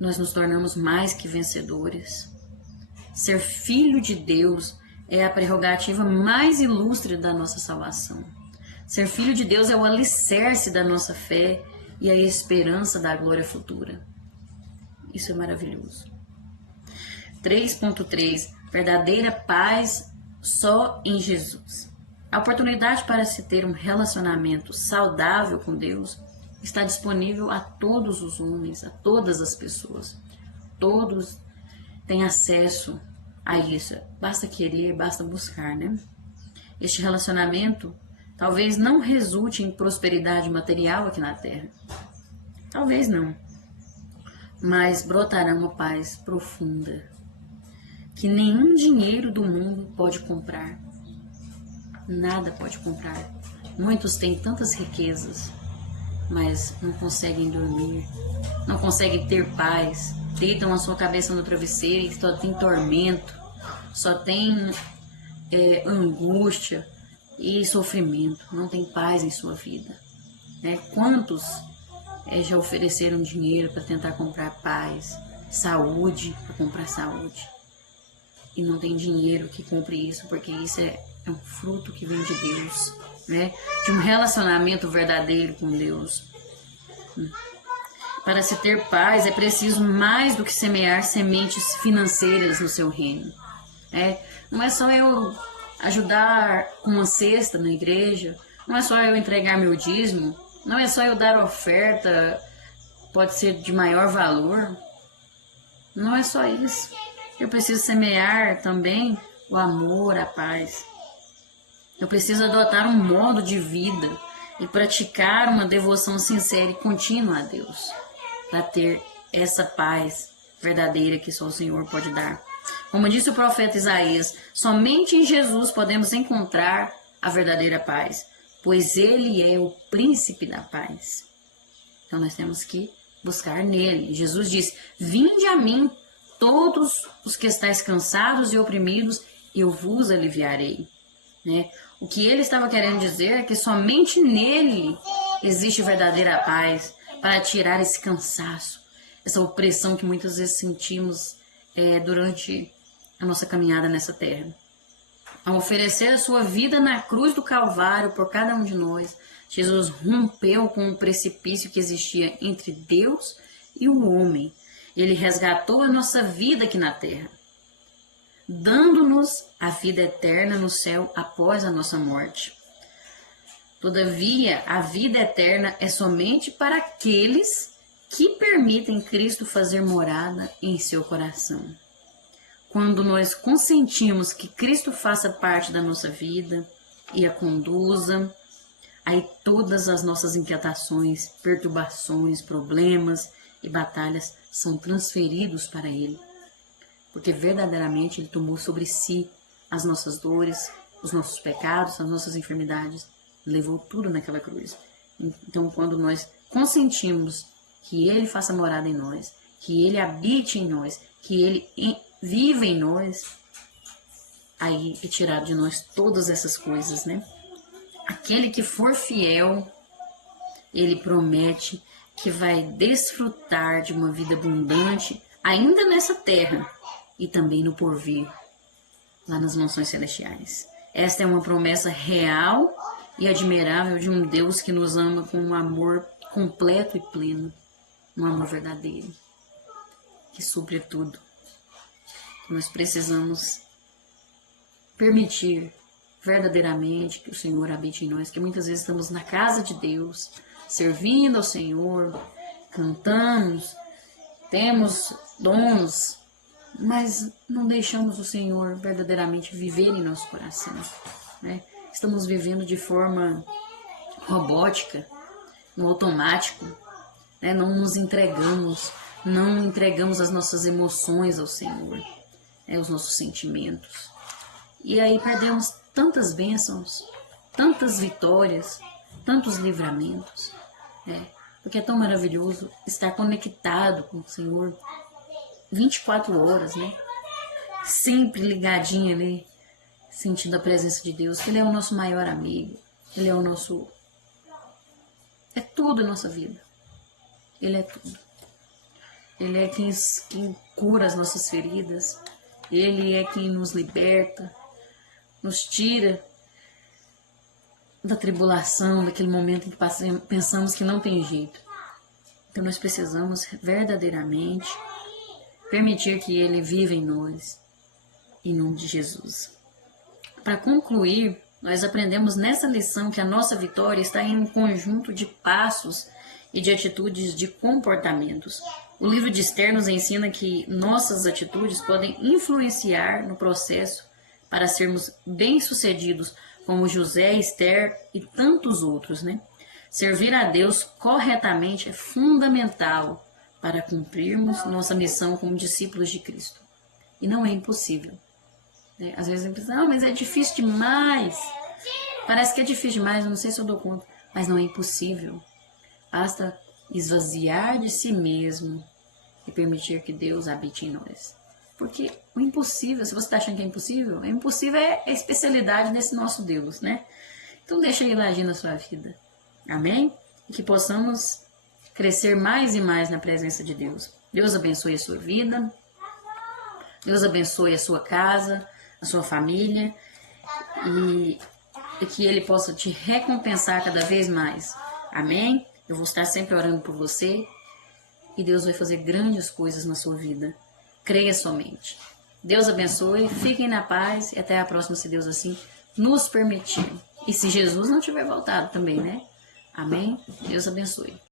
nós nos tornamos mais que vencedores. Ser filho de Deus é a prerrogativa mais ilustre da nossa salvação. Ser filho de Deus é o alicerce da nossa fé e a esperança da glória futura. Isso é maravilhoso. 3.3. Verdadeira paz só em Jesus. A oportunidade para se ter um relacionamento saudável com Deus está disponível a todos os homens, a todas as pessoas. Todos têm acesso a isso. Basta querer, basta buscar, né? Este relacionamento talvez não resulte em prosperidade material aqui na Terra. Talvez não. Mas brotará uma paz profunda que nenhum dinheiro do mundo pode comprar. Nada pode comprar. Muitos têm tantas riquezas, mas não conseguem dormir, não conseguem ter paz, deitam a sua cabeça no travesseiro e só tem tormento, só tem angústia e sofrimento, não tem paz em sua vida. Quantos já ofereceram dinheiro para tentar comprar paz, saúde, para comprar saúde, e não tem dinheiro que compre isso, porque isso é um fruto que vem de Deus, né? De um relacionamento verdadeiro com Deus. Para se ter paz é preciso mais do que semear sementes financeiras no seu reino. Não é só eu ajudar com uma cesta na igreja, não é só eu entregar meu dízimo, não é só eu dar oferta, pode ser de maior valor. Não é só isso. Eu preciso semear também o amor, a paz. Eu preciso adotar um modo de vida e praticar uma devoção sincera e contínua a Deus, para ter essa paz verdadeira que só o Senhor pode dar. Como disse o profeta Isaías, somente em Jesus podemos encontrar a verdadeira paz, pois Ele é o príncipe da paz. Então nós temos que buscar nele. Jesus disse: vinde a mim, todos os que estáis cansados e oprimidos, eu vos aliviarei. Né? O que ele estava querendo dizer é que somente nele existe verdadeira paz para tirar esse cansaço, essa opressão que muitas vezes sentimos durante a nossa caminhada nessa terra. Ao oferecer a sua vida na cruz do Calvário por cada um de nós, Jesus rompeu com o precipício que existia entre Deus e o homem. Ele resgatou a nossa vida aqui na terra, dando-nos a vida eterna no céu após a nossa morte. Todavia, a vida eterna é somente para aqueles que permitem Cristo fazer morada em seu coração. Quando nós consentimos que Cristo faça parte da nossa vida e a conduza, aí todas as nossas inquietações, perturbações, problemas e batalhas são transferidos para Ele. Porque verdadeiramente Ele tomou sobre si as nossas dores, os nossos pecados, as nossas enfermidades, levou tudo naquela cruz. Então, quando nós consentimos que Ele faça morada em nós, que Ele habite em nós, que Ele viva em nós, aí é tirado de nós todas essas coisas, né? Aquele que for fiel, Ele promete que vai desfrutar de uma vida abundante ainda nessa terra e também no porvir, lá nas mansões celestiais. Esta é uma promessa real e admirável de um Deus que nos ama com um amor completo e pleno, um amor verdadeiro, que supre tudo. Nós precisamos permitir verdadeiramente que o Senhor habite em nós, que muitas vezes estamos na casa de Deus, servindo ao Senhor, cantamos, temos dons, mas não deixamos o Senhor verdadeiramente viver em nosso coração, né? Estamos vivendo de forma robótica, no automático, né? Não nos entregamos, não entregamos as nossas emoções ao Senhor, os nossos sentimentos. E aí perdemos tantas bênçãos, tantas vitórias, tantos livramentos, porque é tão maravilhoso estar conectado com o Senhor 24 horas, né? Sempre ligadinho ali, sentindo a presença de Deus. Ele é o nosso maior amigo, Ele é o nosso... é tudo na nossa vida. Ele é tudo. Ele é quem cura as nossas feridas. Ele é quem nos liberta, nos tira da tribulação, daquele momento em que pensamos que não tem jeito. Então nós precisamos verdadeiramente permitir que Ele viva em nós, em nome de Jesus. Para concluir, nós aprendemos nessa lição que a nossa vitória está em um conjunto de passos e de atitudes, de comportamentos. O livro de Esther nos ensina que nossas atitudes podem influenciar no processo para sermos bem-sucedidos, como José, Esther e tantos outros, né? Servir a Deus corretamente é fundamental para cumprirmos nossa missão como discípulos de Cristo. E não é impossível, né? Às vezes a gente pensa, mas é difícil demais. Parece que é difícil demais, eu não sei se eu dou conta. Mas não é impossível. Basta esvaziar de si mesmo e permitir que Deus habite em nós. Porque o impossível, se você está achando que é impossível é a especialidade desse nosso Deus, né? Então deixa Ele agir na sua vida. Amém? E que possamos crescer mais e mais na presença de Deus. Deus abençoe a sua vida. Deus abençoe a sua casa, a sua família. E que Ele possa te recompensar cada vez mais. Amém? Eu vou estar sempre orando por você. E Deus vai fazer grandes coisas na sua vida. Creia somente. Deus abençoe, fiquem na paz e até a próxima, se Deus assim nos permitir. E se Jesus não tiver voltado também, né? Amém? Deus abençoe.